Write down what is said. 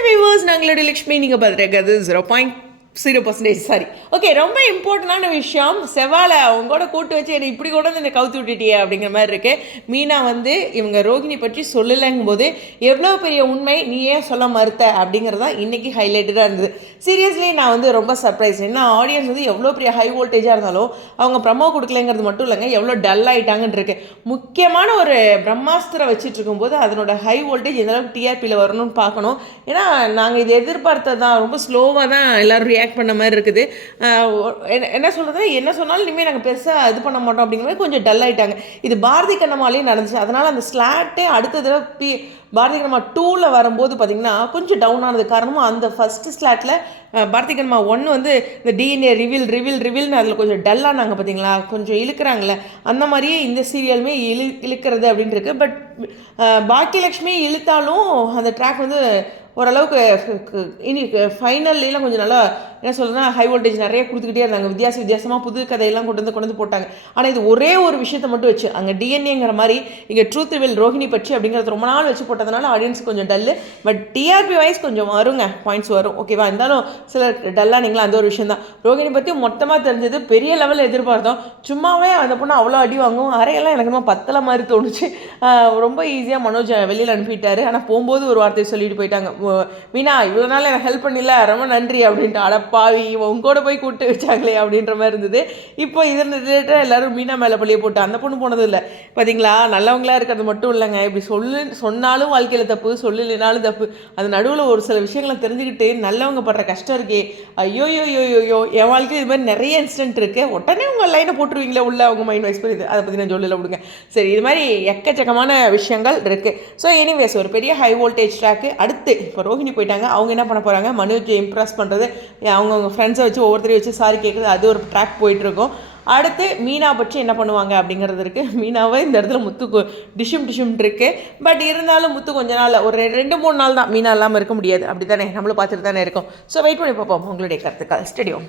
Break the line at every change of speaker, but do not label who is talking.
Hello viewers நாங்களுடைய Lakshmi நீங்கள் பார்த்துருக்கிறது zero point zero percentage sorry okay ரொம்ப இம்பார்ட்டண்டான விஷயம். செவ்வாழை அவங்க கூட கூட்டு வச்சு என்னை இப்படி கூட வந்து என்னை கவுத்து விட்டுட்டியே அப்படிங்கிற மாதிரி இருக்குது மீனா வந்து இவங்க ரோகிணி பற்றி சொல்லலைங்கும் போது எவ்வளோ பெரிய உண்மை நீ ஏன் சொல்ல மறுத்த? அப்படிங்கிறது தான் இன்றைக்கி ஹைலைட்டடாக இருந்தது. சீரியஸ்லி நான் வந்து ரொம்ப சர்ப்ரைஸ் ஏன்னா ஆடியன்ஸ் வந்து எவ்வளோ பெரிய ஹை வோல்டேஜாக இருந்தாலும் அவங்க ப்ரமோ கொடுக்கலங்கிறது மட்டும் இல்லைங்க எவ்வளோ டல் ஆகிட்டாங்கன்னு இருக்கு. முக்கியமான ஒரு பிரம்மாஸ்திரம் வச்சுட்டு இருக்கும்போது அதனோட ஹை வோல்டேஜ் எந்தளவுக்கு டிஆர்பியில் வரணும்னு பார்க்கணும். ஏன்னா நாங்கள் இது எதிர்பார்த்தது தான் ரொம்ப ஸ்லோவாக தான் எல்லோரும் ரியாக்ட் பண்ண மாதிரி இருக்குது. என்ன- என்ன சொல்கிறது என்ன சொன்னாலும் இனிமேல் நாங்கள் பெருசாக இது பண்ண மாட்டோம் அப்படிங்கிற மாதிரி கொஞ்சம் டல் ஆகிட்டாங்க இது பாரதி கண்ணம்மாலேயும் நடந்துச்சு. அதனால் அந்த ஸ்லாட்டே அடுத்த தடவை பி பாரதி கண்ணம்மா டூவில் வரும்போது பார்த்தீங்கன்னா கொஞ்சம் டவுன் ஆனது காரணமும் அந்த ஃபஸ்ட்டு ஸ்லாட்டில் பாரதி கண்ணம்மா ஒன்று வந்து இந்த டிஎன்ஏ ரிவில் ரிவில் ரிவில்னு அதில் கொஞ்சம் டல்லானாங்க பார்த்தீங்களா கொஞ்சம் இழுக்கிறாங்களே அந்த மாதிரியே இந்த சீரியலுமே இழு இழுக்கிறது அப்படின்ட்டு இருக்குது பட் பாக்கியலட்சுமி இழுத்தாலும் அந்த ட்ராக் வந்து ஓரளவுக்கு இனி ஃபைனல்லாம் கொஞ்சம் நல்லா என்ன சொல்லுன்னா ஹை வோல்டேஜ் நிறைய கொடுத்துக்கிட்டே இருந்தாங்க. வித்தியாச வித்தியாசமாக புது கதையெல்லாம் கொண்டு வந்து கொண்டு வந்து போட்டாங்க. ஆனால் இது ஒரே ஒரு விஷயத்தை மட்டும் வச்சு அங்கே டிஎன்ஏங்கிற மாதிரி இங்கே ட்ரூத் வில் ரோஹிணி பற்றி அப்படிங்கிறது ரொம்ப நாள் வச்சு போட்டதுனால ஆடியன்ஸ் கொஞ்சம் டல்லு பட் டிஆர்பி வைஸ் கொஞ்சம் வருங்க பாயிண்ட்ஸ் வரும். ஓகேவா இருந்தாலும் சிலர் டல்லாக நீங்களா? அந்த ஒரு விஷயம் தான். ரோஹிணி பற்றி மொத்தமாக தெரிஞ்சது பெரிய லெவலில் எதிர்பார்த்தோம். சும்மாவே அந்த பொண்ணு அவ்வளோ அடி வாங்கும். அறையெல்லாம் எனக்கு ரொம்ப பத்தலை மாதிரி தோணுச்சு. ரொம்ப ஈஸியாக மனோஜ் வெளியில் அனுப்பிட்டாரு. ஆனால் போகும்போது ஒரு வார்த்தையை சொல்லிட்டு போயிட்டாங்க. மீனா இவ்வளோ நாள் எனக்கு ஹெல்ப் பண்ணில ரொம்ப நன்றி அப்படின்ட்டு. அடப்பாவி உங்க கூட போய் கூப்பிட்டு வச்சாங்களே அப்படின்ற மாதிரி இருந்தது. இப்போ இது இருந்துட்டு எல்லோரும் மீனா மேலே பள்ளியை போட்டு அந்த பொண்ணு போனது இல்லை. பார்த்தீங்களா நல்லவங்களா இருக்கிறது மட்டும் இல்லைங்க. இப்படி சொல்லு சொன்னாலும் வாழ்க்கையில் தப்பு சொல்லலைனாலும் தப்பு. அது நடுவில் ஒரு சில விஷயங்களை தெரிஞ்சுக்கிட்டு நல்லவங்க படுற கஷ்டம் இருக்கே. ஐயோ யோ யோ யோ என் வாழ்க்கையில் இது மாதிரி நிறைய இன்சிடென்ட் இருக்குது உடனே உங்கள் லைனை போட்டுருவீங்களே உள்ள அவங்க மைண்ட் வைஸ் பண்ணி அதை பற்றி நான் சொல்லல விடுங்க. சரி இது மாதிரி எக்கச்சக்கமான விஷயங்கள் இருக்குது ஸோ எனிவேஸ் ஒரு பெரிய ஹை வோல்டேஜ் ட்ராக்கு அடுத்து இப்போ ரோஹிணி போயிட்டாங்க. அவங்க என்ன பண்ண போகிறாங்க மனோஜ் இம்ப்ரெஸ் பண்ணுறது அவங்கவுங்க ஃப்ரெண்ட்ஸை வச்சு ஒவ்வொருத்தரையும் வச்சு சாரி கேட்குறது அது ஒரு ட்ராக் போயிட்டுருக்கும். அடுத்து மீனா பற்றி என்ன பண்ணுவாங்க அப்படிங்கிறது இருக்குது மீனாவை இந்த இடத்துல முத்து டிஷும் டிஷும் இருக்குது பட் இருந்தாலும் முத்து கொஞ்ச நாள் ஒரு ரெண்டு மூணு நாள் தான். மீனா இல்லாமல் இருக்க முடியாது. அப்படி தானே நம்மளும் பார்த்துட்டு தானே இருக்கும். ஸோ வெயிட் பண்ணி பார்ப்போம். உங்களுடைய கருத்துக்கள். ஸ்டடியோம்